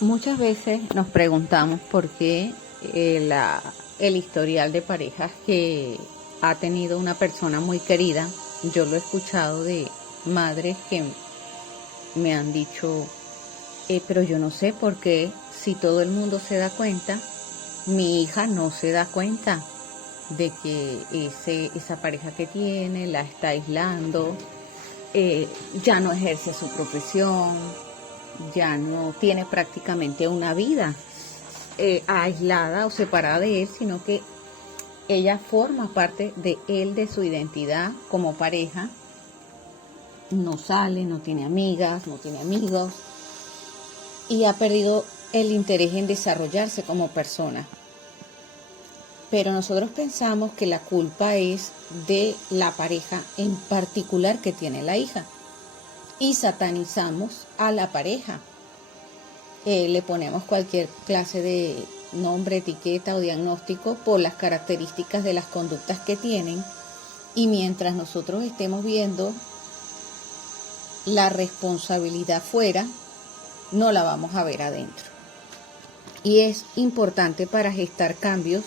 Muchas veces nos preguntamos por qué el historial de parejas que ha tenido una persona muy querida. Yo lo he escuchado de madres que me han dicho, pero yo no sé por qué, si todo el mundo se da cuenta, mi hija no se da cuenta de que esa pareja que tiene la está aislando, ya no ejerce su profesión, ya no tiene prácticamente una vida aislada o separada de él, sino que ella forma parte de él, de su identidad como pareja. No sale, no tiene amigas, no tiene amigos y ha perdido el interés en desarrollarse como persona. Pero nosotros pensamos que la culpa es de la pareja en particular que tiene la hija y satanizamos a la pareja. Le ponemos cualquier clase de nombre, etiqueta o diagnóstico por las características de las conductas que tienen, y mientras nosotros estemos viendo la responsabilidad fuera, no la vamos a ver adentro. Y es importante para gestar cambios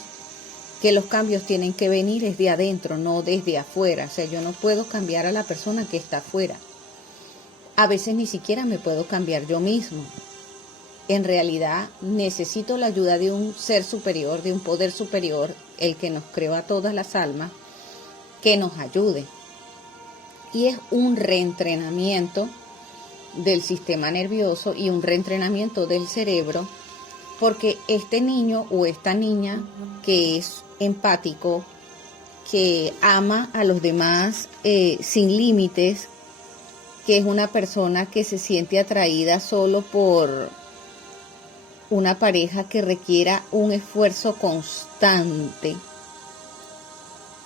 que los cambios tienen que venir desde adentro, no desde afuera. O sea, yo no puedo cambiar a la persona que está afuera. A veces ni siquiera me puedo cambiar yo mismo. En realidad necesito la ayuda de un ser superior, de un poder superior, el que nos creó a todas las almas, que nos ayude. Y es un reentrenamiento del sistema nervioso y un reentrenamiento del cerebro, porque este niño o esta niña que es empático, que ama a los demás sin límites, que es una persona que se siente atraída solo por una pareja que requiera un esfuerzo constante,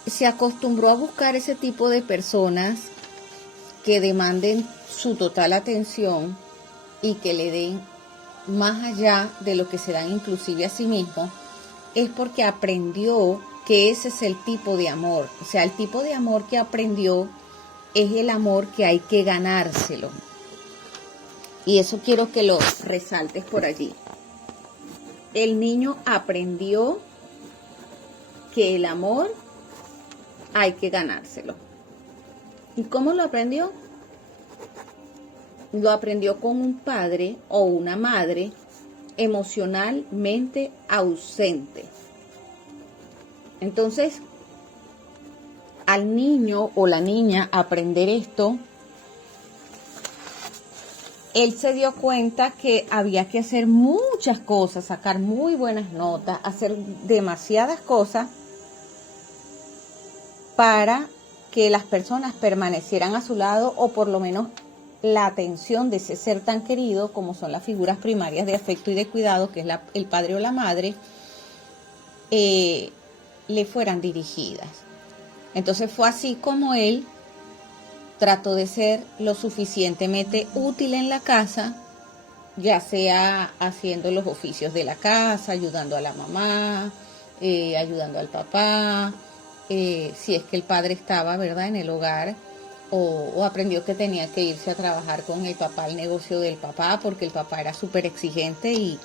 se acostumbró a buscar ese tipo de personas que demanden su total atención y que le den más allá de lo que se dan inclusive a sí mismo. Es porque aprendió que ese es el tipo de amor. O sea, el tipo de amor que aprendió es el amor que hay que ganárselo. Y eso quiero que lo resaltes por allí. El niño aprendió que el amor hay que ganárselo. ¿Y cómo lo aprendió? Lo aprendió con un padre o una madre emocionalmente ausente. Entonces, al niño o la niña aprender esto, él se dio cuenta que había que hacer muchas cosas, sacar muy buenas notas, hacer demasiadas cosas para que las personas permanecieran a su lado, o por lo menos la atención de ese ser tan querido como son las figuras primarias de afecto y de cuidado, que es el padre o la madre, le fueran dirigidas. Entonces fue así como él trató de ser lo suficientemente útil en la casa, ya sea haciendo los oficios de la casa, ayudando a la mamá, ayudando al papá, si es que el padre estaba, ¿verdad?, en el hogar, o aprendió que tenía que irse a trabajar con el papá al negocio del papá, porque el papá era súper exigente y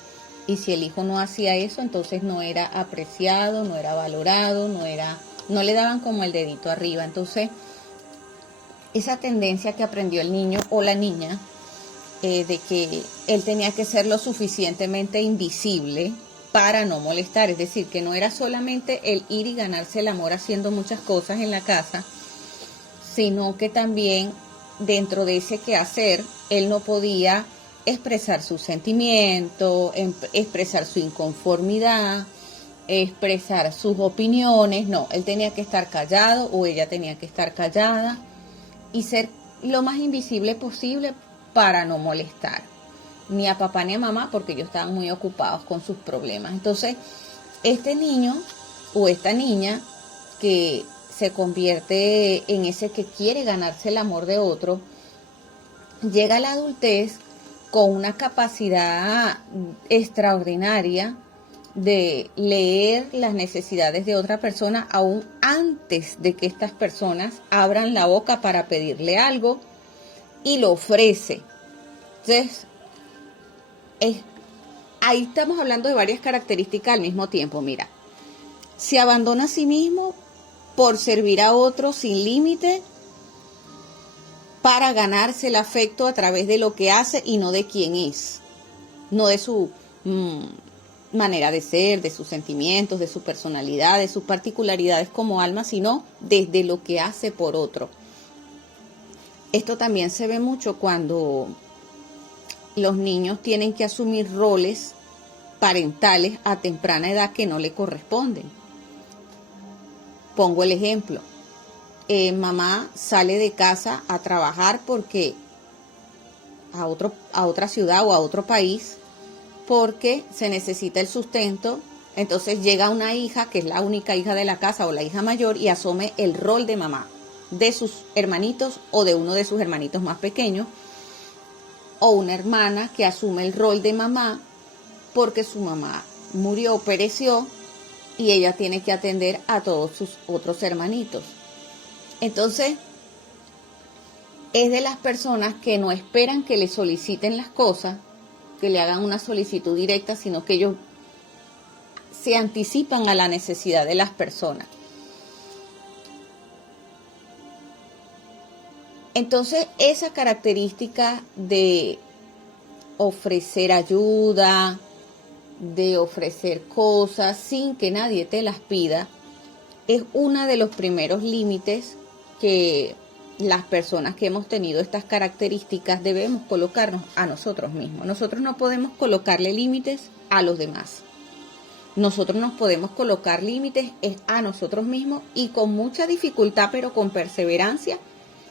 si el hijo no hacía eso, entonces no era apreciado, no era valorado, no le daban como el dedito arriba. Entonces, esa tendencia que aprendió el niño o la niña, de que él tenía que ser lo suficientemente invisible para no molestar, es decir, que no era solamente el ir y ganarse el amor haciendo muchas cosas en la casa, sino que también dentro de ese quehacer él no podía expresar sus sentimientos, expresar su inconformidad, expresar sus opiniones. No, él tenía que estar callado o ella tenía que estar callada y ser lo más invisible posible para no molestar ni a papá ni a mamá, porque ellos estaban muy ocupados con sus problemas. Entonces, este niño o esta niña que se convierte en ese que quiere ganarse el amor de otro, llega a la adultez con una capacidad extraordinaria de leer las necesidades de otra persona aún antes de que estas personas abran la boca para pedirle algo, y lo ofrece. Entonces, es ahí estamos hablando de varias características al mismo tiempo. Mira, se abandona a sí mismo por servir a otros sin límite, para ganarse el afecto a través de lo que hace y no de quién es, no de su manera de ser, de sus sentimientos, de su personalidad, de sus particularidades como alma, sino desde lo que hace por otro. Esto también se ve mucho cuando los niños tienen que asumir roles parentales a temprana edad que no le corresponden. Pongo el ejemplo. Mamá sale de casa a trabajar porque a otra ciudad o a otro país porque se necesita el sustento. Entonces llega una hija que es la única hija de la casa o la hija mayor y asume el rol de mamá de sus hermanitos o de uno de sus hermanitos más pequeños, o una hermana que asume el rol de mamá porque su mamá murió o pereció y ella tiene que atender a todos sus otros hermanitos. Entonces, es de las personas que no esperan que le soliciten las cosas, que le hagan una solicitud directa, sino que ellos se anticipan a la necesidad de las personas. Entonces, esa característica de ofrecer ayuda, de ofrecer cosas sin que nadie te las pida, es uno de los primeros límites que las personas que hemos tenido estas características debemos colocarnos a nosotros mismos. Nosotros no podemos colocarle límites a los demás. Nosotros nos podemos colocar límites a nosotros mismos y con mucha dificultad, pero con perseverancia,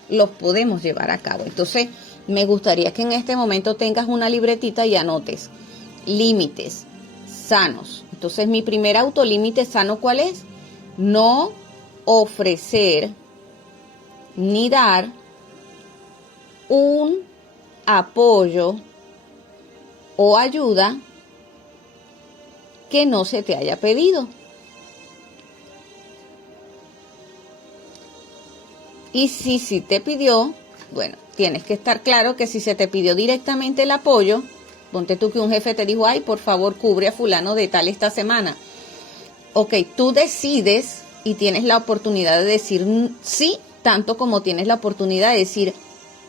los podemos llevar a cabo. Entonces, me gustaría que en este momento tengas una libretita y anotes límites sanos. Entonces, mi primer autolímite sano, ¿cuál es? No ofrecer ni dar un apoyo o ayuda que no se te haya pedido. Y si te pidió, bueno, tienes que estar claro que si se te pidió directamente el apoyo, ponte tú que un jefe te dijo, ay, por favor, cubre a fulano de tal esta semana. Ok, tú decides y tienes la oportunidad de decir sí, tanto como tienes la oportunidad de decir,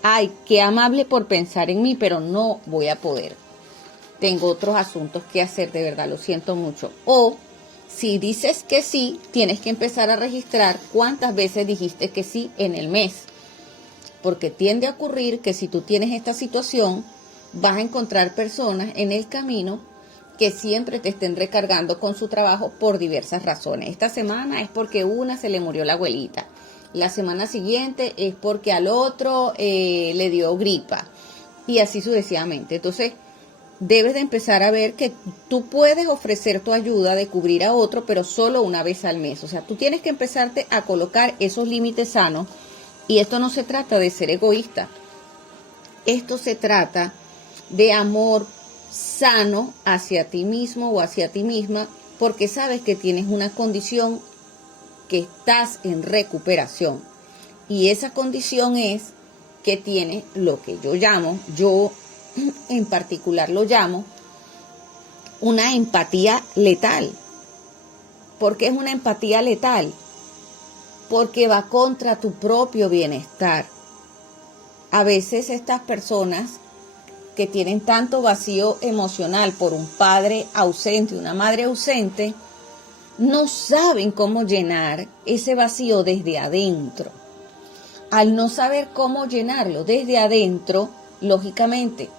ay, qué amable por pensar en mí, pero no voy a poder. Tengo otros asuntos que hacer, de verdad, lo siento mucho. O si dices que sí, tienes que empezar a registrar cuántas veces dijiste que sí en el mes. Porque tiende a ocurrir que si tú tienes esta situación, vas a encontrar personas en el camino que siempre te estén recargando con su trabajo por diversas razones. Esta semana es porque una se le murió la abuelita. La semana siguiente es porque al otro le dio gripa. Y así sucesivamente. Entonces, debes de empezar a ver que tú puedes ofrecer tu ayuda de cubrir a otro, pero solo una vez al mes. O sea, tú tienes que empezarte a colocar esos límites sanos. Y esto no se trata de ser egoísta. Esto se trata de amor sano hacia ti mismo o hacia ti misma, porque sabes que tienes una condición, que estás en recuperación. Y esa condición es que tienes lo que yo en particular lo llamo una empatía letal. ¿Por qué es una empatía letal? Porque va contra tu propio bienestar. A veces estas personas que tienen tanto vacío emocional por un padre ausente, una madre ausente, no saben cómo llenar ese vacío desde adentro. Al no saber cómo llenarlo desde adentro, lógicamente,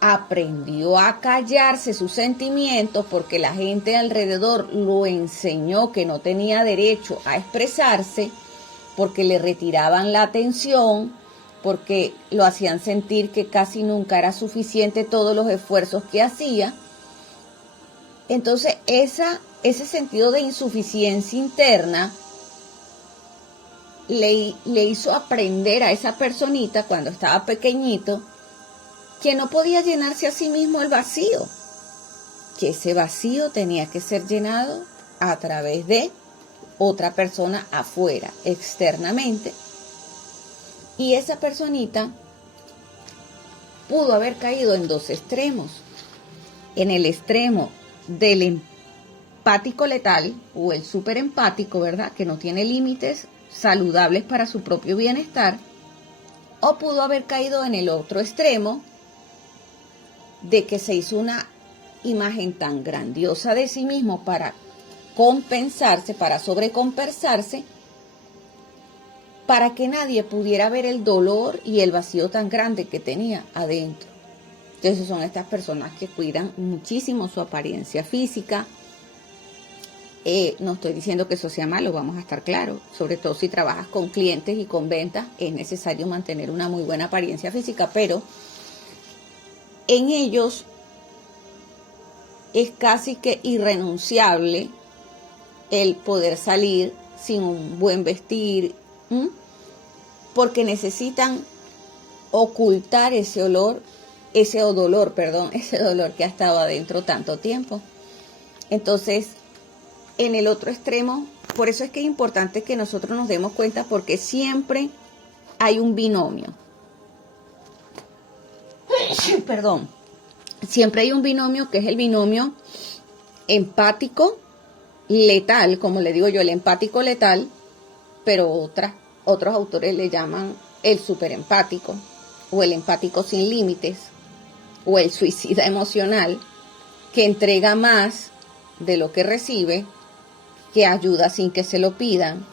aprendió a callarse sus sentimientos porque la gente alrededor lo enseñó que no tenía derecho a expresarse, porque le retiraban la atención, porque lo hacían sentir que casi nunca era suficiente todos los esfuerzos que hacía. Entonces, ese sentido de insuficiencia interna le hizo aprender a esa personita cuando estaba pequeñito que no podía llenarse a sí mismo el vacío, que ese vacío tenía que ser llenado a través de otra persona afuera, externamente. Y esa personita pudo haber caído en dos extremos. En el extremo del empático letal o el súper empático, ¿verdad? Que no tiene límites saludables para su propio bienestar, o pudo haber caído en el otro extremo de que se hizo una imagen tan grandiosa de sí mismo para compensarse, para sobrecompensarse, para que nadie pudiera ver el dolor y el vacío tan grande que tenía adentro. Entonces son estas personas que cuidan muchísimo su apariencia física. No estoy diciendo que eso sea malo, vamos a estar claros. Sobre todo si trabajas con clientes y con ventas, es necesario mantener una muy buena apariencia física, pero en ellos es casi que irrenunciable el poder salir sin un buen vestir, porque necesitan ocultar ese dolor que ha estado adentro tanto tiempo. Entonces, en el otro extremo, por eso es que es importante que nosotros nos demos cuenta, porque siempre hay un binomio. Perdón. Siempre hay un binomio que es el binomio empático letal, como le digo yo, el empático letal, pero otros autores le llaman el superempático, o el empático sin límites, o el suicida emocional, que entrega más de lo que recibe, que ayuda sin que se lo pidan,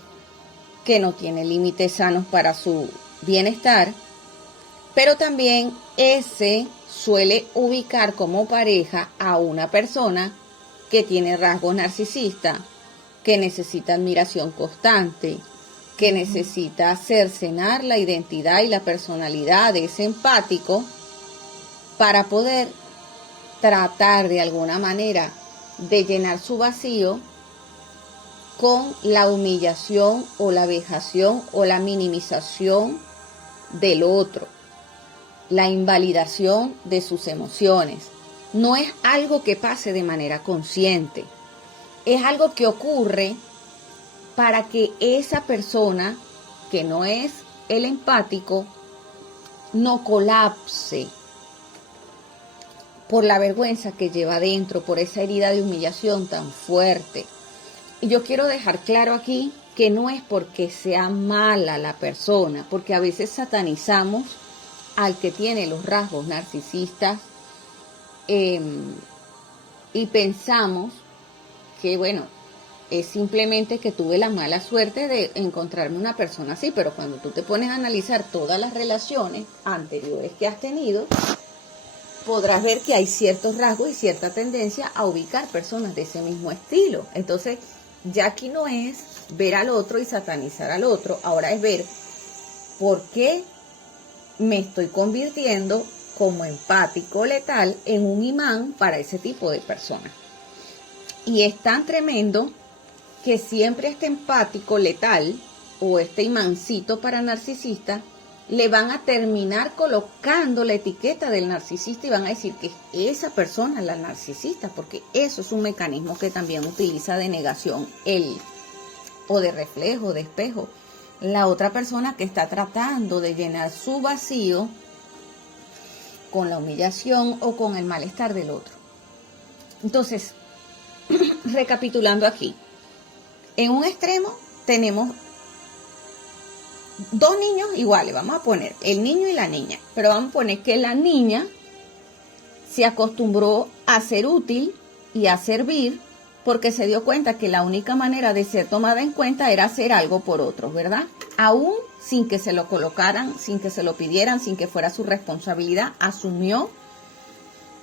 que no tiene límites sanos para su bienestar, pero también ese suele ubicar como pareja a una persona que tiene rasgos narcisistas, que necesita admiración constante, que necesita cercenar la identidad y la personalidad de ese empático para poder tratar de alguna manera de llenar su vacío con la humillación o la vejación o la minimización del otro, la invalidación de sus emociones. No es algo que pase de manera consciente, es algo que ocurre para que esa persona, que no es el empático, no colapse por la vergüenza que lleva adentro, por esa herida de humillación tan fuerte. Y yo quiero dejar claro aquí que no es porque sea mala la persona, porque a veces satanizamos al que tiene los rasgos narcisistas y pensamos que, bueno, es simplemente que tuve la mala suerte de encontrarme una persona así, pero cuando tú te pones a analizar todas las relaciones anteriores que has tenido, podrás ver que hay ciertos rasgos y cierta tendencia a ubicar personas de ese mismo estilo. Entonces, ya aquí no es ver al otro y satanizar al otro, ahora es ver por qué me estoy convirtiendo como empático letal en un imán para ese tipo de personas. Y es tan tremendo que siempre este empático letal o este imancito para narcisista le van a terminar colocando la etiqueta del narcisista y van a decir que esa persona es la narcisista, porque eso es un mecanismo que también utiliza de negación o de reflejo, de espejo. La otra persona que está tratando de llenar su vacío con la humillación o con el malestar del otro. Entonces, recapitulando aquí, en un extremo tenemos dos niños iguales, vamos a poner el niño y la niña, pero vamos a poner que la niña se acostumbró a ser útil y a servir porque se dio cuenta que la única manera de ser tomada en cuenta era hacer algo por otros, ¿verdad? Aún sin que se lo colocaran, sin que se lo pidieran, sin que fuera su responsabilidad, asumió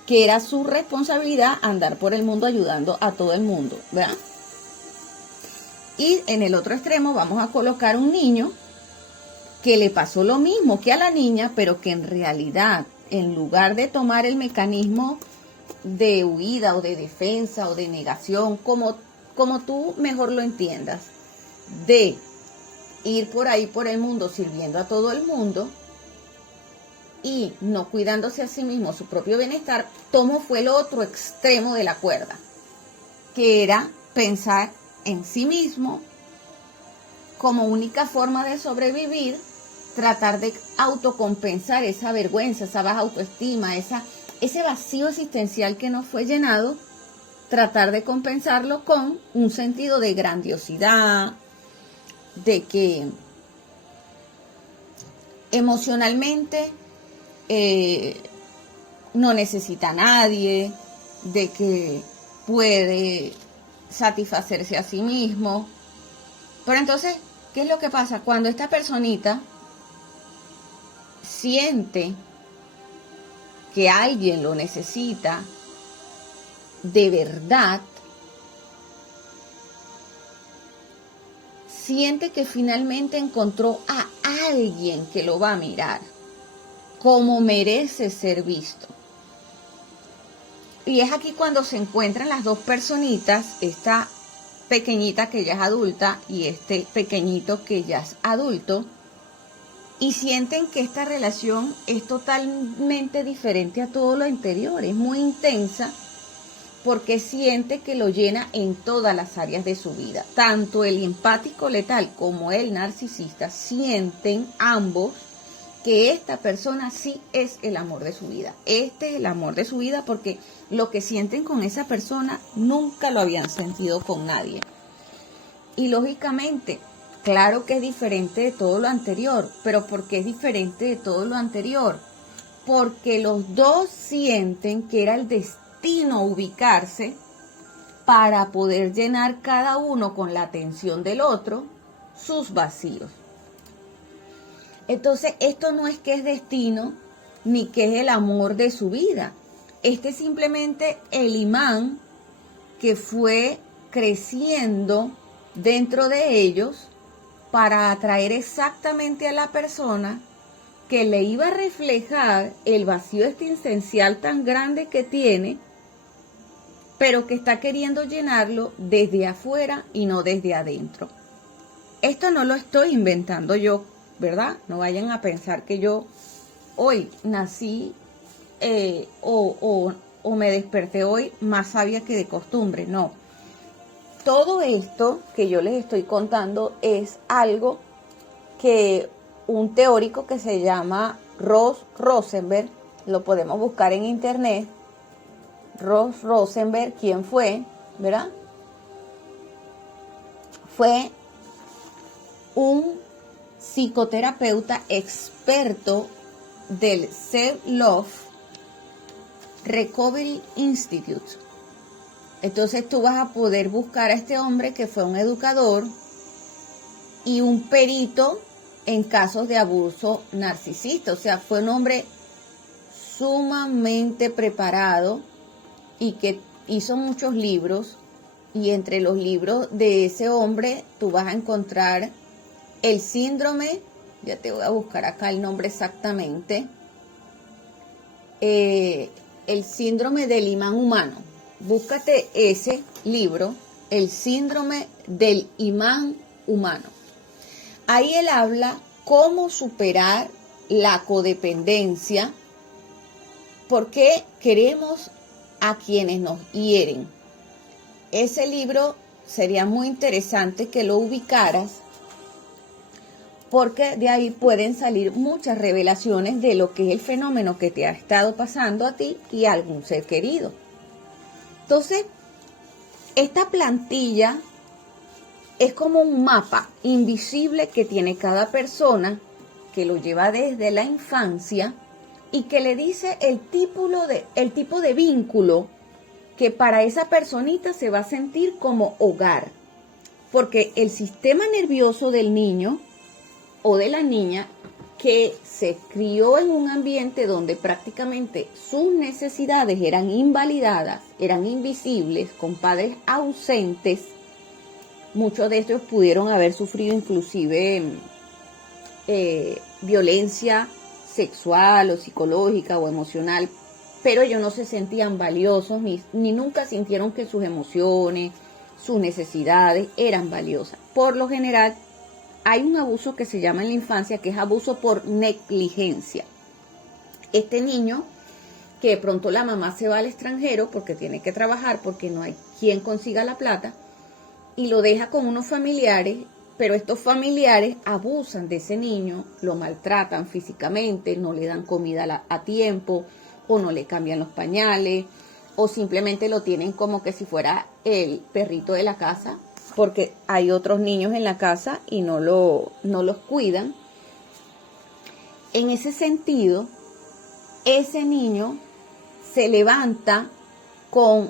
que era su responsabilidad andar por el mundo ayudando a todo el mundo, ¿verdad? Y en el otro extremo vamos a colocar un niño que le pasó lo mismo que a la niña, pero que en realidad, en lugar de tomar el mecanismo de huida o de defensa o de negación, como tú mejor lo entiendas, de ir por ahí por el mundo sirviendo a todo el mundo y no cuidándose a sí mismo su propio bienestar, fue el otro extremo de la cuerda, que era pensar en sí mismo como única forma de sobrevivir, tratar de autocompensar esa vergüenza, esa baja autoestima, esa ese vacío existencial que no fue llenado, tratar de compensarlo con un sentido de grandiosidad, de que emocionalmente no necesita a nadie, de que puede satisfacerse a sí mismo. Pero entonces, ¿qué es lo que pasa? Cuando esta personita siente que alguien lo necesita de verdad, siente que finalmente encontró a alguien que lo va a mirar como merece ser visto. Y es aquí cuando se encuentran las dos personitas, esta pequeñita que ya es adulta y este pequeñito que ya es adulto, y sienten que esta relación es totalmente diferente a todo lo anterior, es muy intensa, porque siente que lo llena en todas las áreas de su vida. Tanto el empático letal como el narcisista sienten ambos que esta persona sí es el amor de su vida. Este es el amor de su vida porque lo que sienten con esa persona nunca lo habían sentido con nadie. Y lógicamente, claro que es diferente de todo lo anterior, pero ¿por qué es diferente de todo lo anterior? Porque los dos sienten que era el destino ubicarse para poder llenar cada uno con la atención del otro sus vacíos. Entonces, esto no es que es destino ni que es el amor de su vida. Este es simplemente el imán que fue creciendo dentro de ellos para atraer exactamente a la persona que le iba a reflejar el vacío existencial tan grande que tiene, pero que está queriendo llenarlo desde afuera y no desde adentro. Esto no lo estoy inventando yo, ¿verdad? No vayan a pensar que yo hoy nací o me desperté hoy más sabia que de costumbre, no. Todo esto que yo les estoy contando es algo que un teórico que se llama Ross Rosenberg, lo podemos buscar en internet, Ross Rosenberg, ¿quién fue? ¿Verdad? Fue un psicoterapeuta experto del Self-Love Recovery Institute. Entonces tú vas a poder buscar a este hombre que fue un educador y un perito en casos de abuso narcisista. O sea, fue un hombre sumamente preparado y que hizo muchos libros. Y entre los libros de ese hombre tú vas a encontrar el síndrome, ya te voy a buscar acá el nombre exactamente, el síndrome del imán humano. Búscate ese libro, el síndrome del imán humano. Ahí él habla cómo superar la codependencia, por qué queremos a quienes nos hieren. Ese libro sería muy interesante que lo ubicaras, porque de ahí pueden salir muchas revelaciones de lo que es el fenómeno que te ha estado pasando a ti y a algún ser querido. Entonces, esta plantilla es como un mapa invisible que tiene cada persona, que lo lleva desde la infancia y que le dice el tipo de vínculo que para esa personita se va a sentir como hogar. Porque el sistema nervioso del niño o de la niña que se crió en un ambiente donde prácticamente sus necesidades eran invalidadas, eran invisibles, con padres ausentes, muchos de ellos pudieron haber sufrido inclusive violencia sexual o psicológica o emocional, pero ellos no se sentían valiosos ni nunca sintieron que sus emociones, sus necesidades eran valiosas. Por lo general, hay un abuso que se llama en la infancia, que es abuso por negligencia. Este niño, que de pronto la mamá se va al extranjero porque tiene que trabajar, porque no hay quien consiga la plata, y lo deja con unos familiares, pero estos familiares abusan de ese niño, lo maltratan físicamente, no le dan comida a tiempo, o no le cambian los pañales, o simplemente lo tienen como que si fuera el perrito de la casa, porque hay otros niños en la casa y no los cuidan. En ese sentido, ese niño se levanta con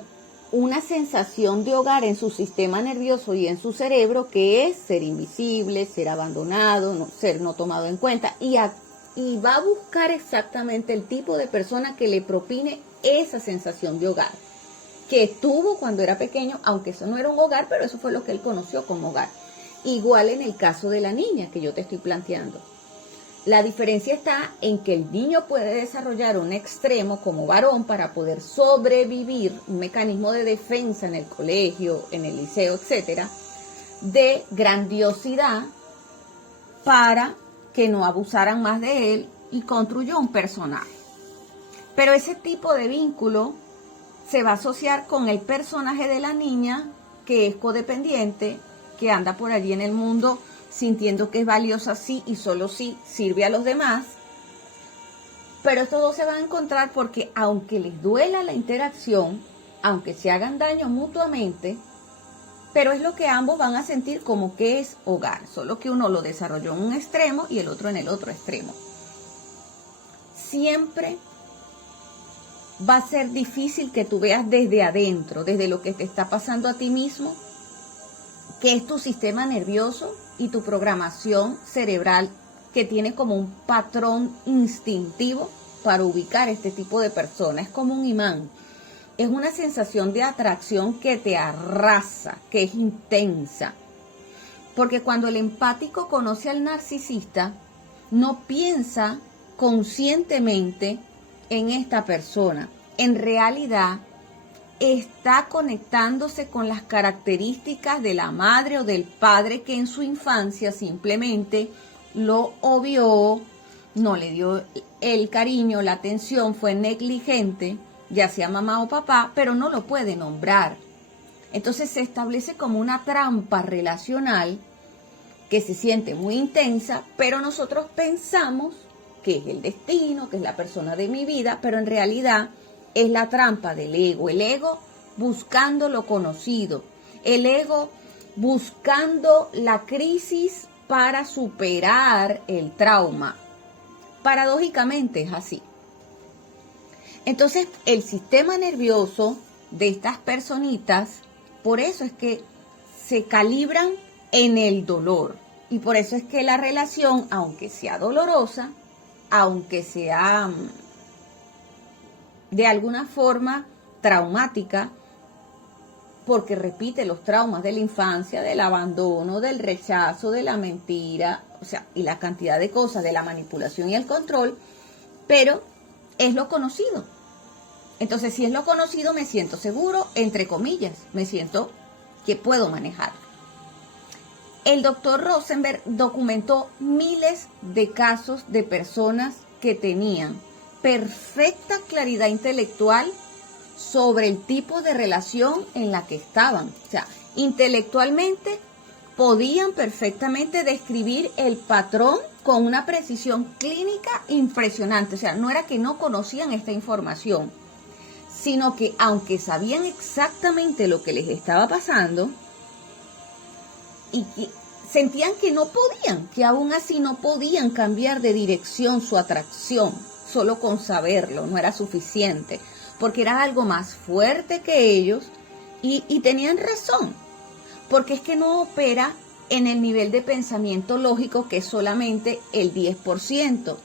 una sensación de hogar en su sistema nervioso y en su cerebro, que es ser invisible, ser abandonado, ser no tomado en cuenta, y va a buscar exactamente el tipo de persona que le propine esa sensación de hogar que tuvo cuando era pequeño, aunque eso no era un hogar, pero eso fue lo que él conoció como hogar. Igual en el caso de la niña que yo te estoy planteando. La diferencia está en que el niño puede desarrollar un extremo como varón para poder sobrevivir, un mecanismo de defensa en el colegio, en el liceo, etcétera, de grandiosidad para que no abusaran más de él, y construyó un personaje. Pero ese tipo de vínculo se va a asociar con el personaje de la niña, que es codependiente, que anda por allí en el mundo sintiendo que es valiosa sí y solo sí sirve a los demás. Pero estos dos se van a encontrar porque aunque les duela la interacción, aunque se hagan daño mutuamente, pero es lo que ambos van a sentir como que es hogar, solo que uno lo desarrolló en un extremo y el otro en el otro extremo. Siempre va a ser difícil que tú veas desde adentro, desde lo que te está pasando a ti mismo, que es tu sistema nervioso y tu programación cerebral, que tiene como un patrón instintivo para ubicar este tipo de personas. Es como un imán. Es una sensación de atracción que te arrasa, que es intensa. Porque cuando el empático conoce al narcisista, no piensa conscientemente en esta persona. En realidad, está conectándose con las características de la madre o del padre que en su infancia simplemente lo obvió, no le dio el cariño, la atención, fue negligente, ya sea mamá o papá, pero no lo puede nombrar. Entonces se establece como una trampa relacional que se siente muy intensa, pero nosotros pensamos que es el destino, que es la persona de mi vida, pero en realidad es la trampa del ego. El ego buscando lo conocido, el ego buscando la crisis para superar el trauma. Paradójicamente es así. Entonces, el sistema nervioso de estas personitas, por eso es que se calibran en el dolor. Y por eso es que la relación, aunque sea dolorosa, aunque sea de alguna forma traumática, porque repite los traumas de la infancia, del abandono, del rechazo, de la mentira, o sea, y la cantidad de cosas, de la manipulación y el control, pero es lo conocido. Entonces, si es lo conocido, me siento seguro, entre comillas, me siento que puedo manejar. El doctor Rosenberg documentó miles de casos de personas que tenían perfecta claridad intelectual sobre el tipo de relación en la que estaban. O sea, intelectualmente podían perfectamente describir el patrón con una precisión clínica impresionante. O sea, no era que no conocían esta información, sino que aunque sabían exactamente lo que les estaba pasando, y que sentían que no podían, que aún así no podían cambiar de dirección su atracción, solo con saberlo, no era suficiente, porque era algo más fuerte que ellos, y tenían razón, porque es que no opera en el nivel de pensamiento lógico, que es solamente el 10%.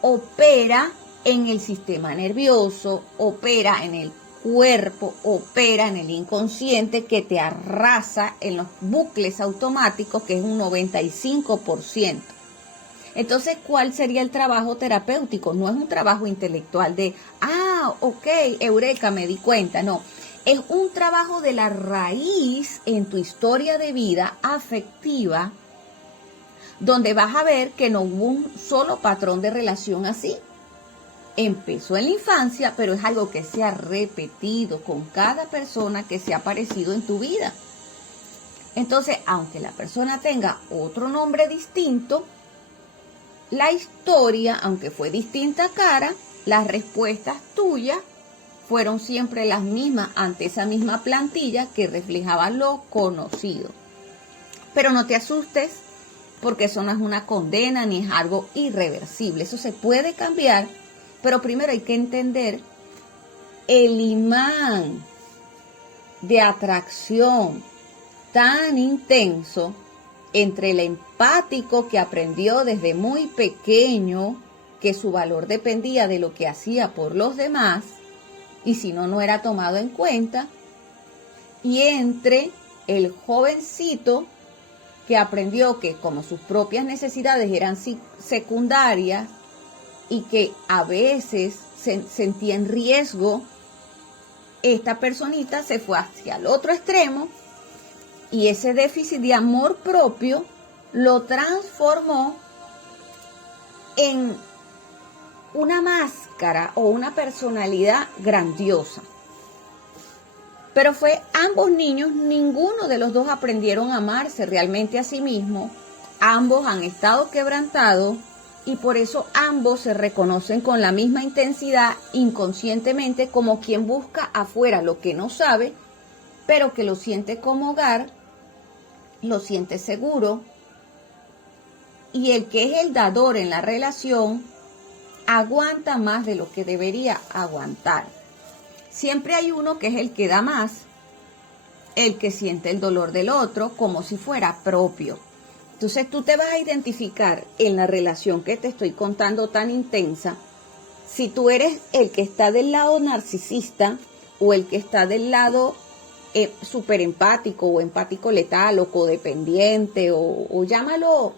Opera en el sistema nervioso, opera en el cuerpo, opera en el inconsciente, que te arrasa en los bucles automáticos, que es un 95%. Entonces, ¿cuál sería el trabajo terapéutico? No es un trabajo intelectual de, ok, eureka, me di cuenta, no. Es un trabajo de la raíz en tu historia de vida afectiva, donde vas a ver que no hubo un solo patrón de relación así. Empezó en la infancia, pero es algo que se ha repetido con cada persona que se ha aparecido en tu vida. Entonces, aunque la persona tenga otro nombre distinto, la historia, aunque fue distinta cara, las respuestas tuyas fueron siempre las mismas ante esa misma plantilla que reflejaba lo conocido. Pero no te asustes, porque eso no es una condena ni es algo irreversible. Eso se puede cambiar, pero primero hay que entender el imán de atracción tan intenso entre el empático que aprendió desde muy pequeño que su valor dependía de lo que hacía por los demás, y si no, no era tomado en cuenta, y entre el jovencito que aprendió que como sus propias necesidades eran secundarias y que a veces se sentía en riesgo, esta personita se fue hacia el otro extremo y ese déficit de amor propio lo transformó en una máscara o una personalidad grandiosa. Pero fue ambos niños, ninguno de los dos aprendieron a amarse realmente a sí mismo. Ambos han estado quebrantados y por eso ambos se reconocen con la misma intensidad inconscientemente como quien busca afuera lo que no sabe, pero que lo siente como hogar, lo siente seguro. Y el que es el dador en la relación aguanta más de lo que debería aguantar. Siempre hay uno que es el que da más, el que siente el dolor del otro como si fuera propio. Entonces tú te vas a identificar en la relación que te estoy contando tan intensa, si tú eres el que está del lado narcisista o el que está del lado súper empático o empático letal o codependiente o llámalo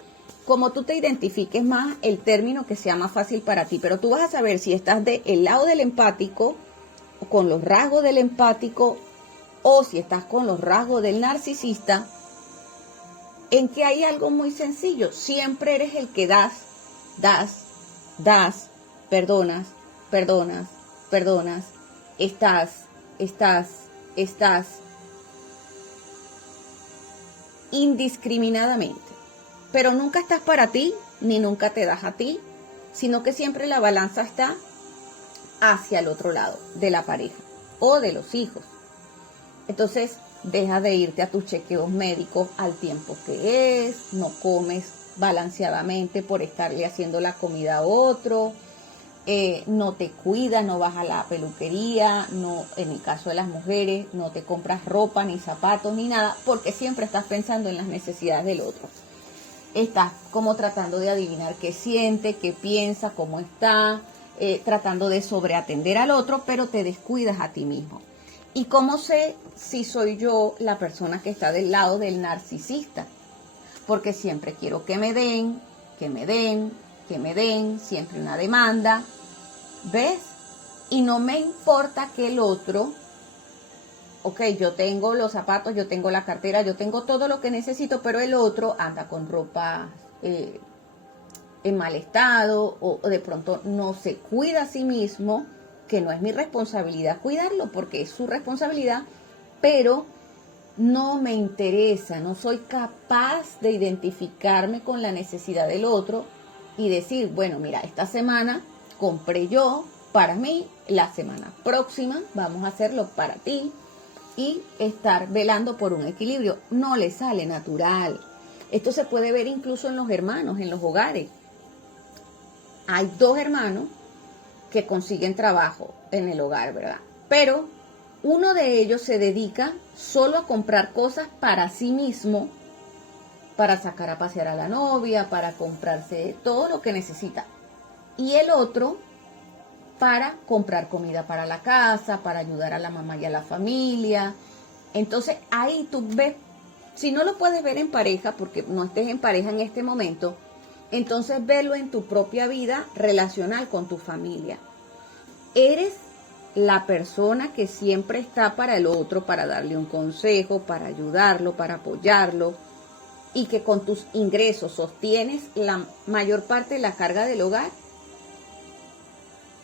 como tú te identifiques más, el término que sea más fácil para ti. Pero tú vas a saber si estás del lado del empático, con los rasgos del empático, o si estás con los rasgos del narcisista, en que hay algo muy sencillo. Siempre eres el que das, perdonas, estás indiscriminadamente. Pero nunca estás para ti, ni nunca te das a ti, sino que siempre la balanza está hacia el otro lado, de la pareja o de los hijos. Entonces, deja de irte a tus chequeos médicos al tiempo que es, no comes balanceadamente por estarle haciendo la comida a otro, no te cuidas, no vas a la peluquería, no, en el caso de las mujeres, no te compras ropa, ni zapatos, ni nada, porque siempre estás pensando en las necesidades del otro. Estás como tratando de adivinar qué siente, qué piensa, cómo está, tratando de sobreatender al otro, pero te descuidas a ti mismo. ¿Y cómo sé si soy yo la persona que está del lado del narcisista? Porque siempre quiero que me den, siempre una demanda, ¿ves? Y no me importa que el otro, ok, yo tengo los zapatos, yo tengo la cartera, yo tengo todo lo que necesito, pero el otro anda con ropa en mal estado o de pronto no se cuida a sí mismo, que no es mi responsabilidad cuidarlo porque es su responsabilidad, pero no me interesa, no soy capaz de identificarme con la necesidad del otro y decir, bueno, mira, esta semana compré yo para mí, la semana próxima vamos a hacerlo para ti y estar velando por un equilibrio. No le sale natural. Esto se puede ver incluso en los hermanos, en los hogares. Hay dos hermanos que consiguen trabajo en el hogar, ¿verdad? Pero uno de ellos se dedica solo a comprar cosas para sí mismo, para sacar a pasear a la novia, para comprarse todo lo que necesita. Y el otro para comprar comida para la casa, para ayudar a la mamá y a la familia. Entonces ahí tú ves, si no lo puedes ver en pareja, porque no estés en pareja en este momento, entonces velo en tu propia vida relacional con tu familia. Eres la persona que siempre está para el otro, para darle un consejo, para ayudarlo, para apoyarlo, y que con tus ingresos sostienes la mayor parte de la carga del hogar.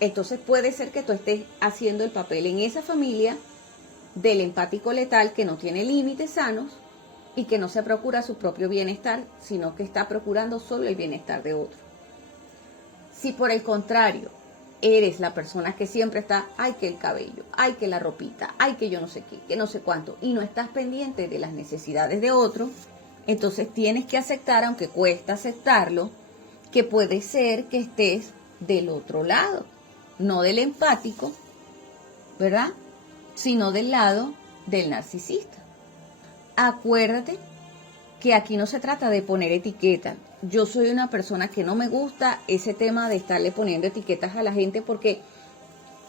Entonces puede ser que tú estés haciendo el papel en esa familia del empático letal que no tiene límites sanos y que no se procura su propio bienestar, sino que está procurando solo el bienestar de otro. Si por el contrario eres la persona que siempre está, ay, que el cabello, ay, que la ropita, ay, que yo no sé qué, que no sé cuánto, y no estás pendiente de las necesidades de otro, entonces tienes que aceptar, aunque cuesta aceptarlo, que puede ser que estés del otro lado, no del empático, ¿verdad? Sino del lado del narcisista. Acuérdate que aquí no se trata de poner etiquetas. Yo soy una persona que no me gusta ese tema de estarle poniendo etiquetas a la gente, porque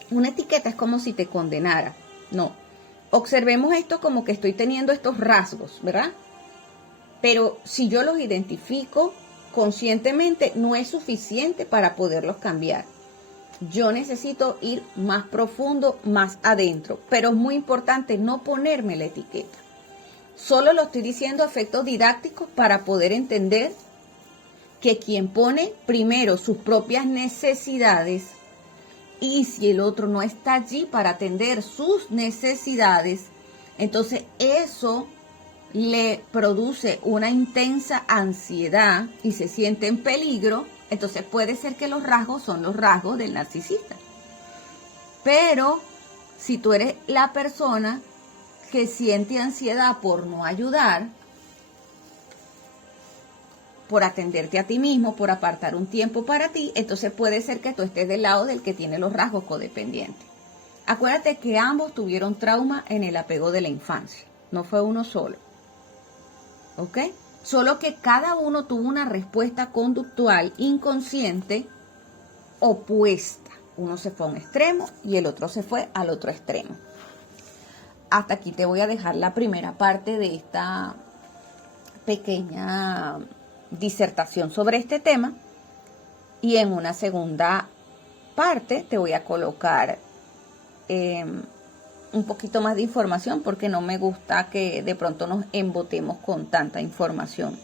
una etiqueta es como si te condenara. No. Observemos esto como que estoy teniendo estos rasgos, ¿verdad? Pero si yo los identifico conscientemente, no es suficiente para poderlos cambiar. Yo necesito ir más profundo, más adentro. Pero es muy importante no ponerme la etiqueta. Solo lo estoy diciendo a efectos didácticos para poder entender que quien pone primero sus propias necesidades, y si el otro no está allí para atender sus necesidades, entonces eso le produce una intensa ansiedad y se siente en peligro. Entonces puede ser que los rasgos son los rasgos del narcisista. Pero si tú eres la persona que siente ansiedad por no ayudar, por atenderte a ti mismo, por apartar un tiempo para ti, entonces puede ser que tú estés del lado del que tiene los rasgos codependientes. Acuérdate que ambos tuvieron trauma en el apego de la infancia, no fue uno solo. ¿Ok? Solo que cada uno tuvo una respuesta conductual inconsciente opuesta. Uno se fue a un extremo y el otro se fue al otro extremo. Hasta aquí te voy a dejar la primera parte de esta pequeña disertación sobre este tema, y en una segunda parte te voy a colocar un poquito más de información, porque no me gusta que de pronto nos embotemos con tanta información.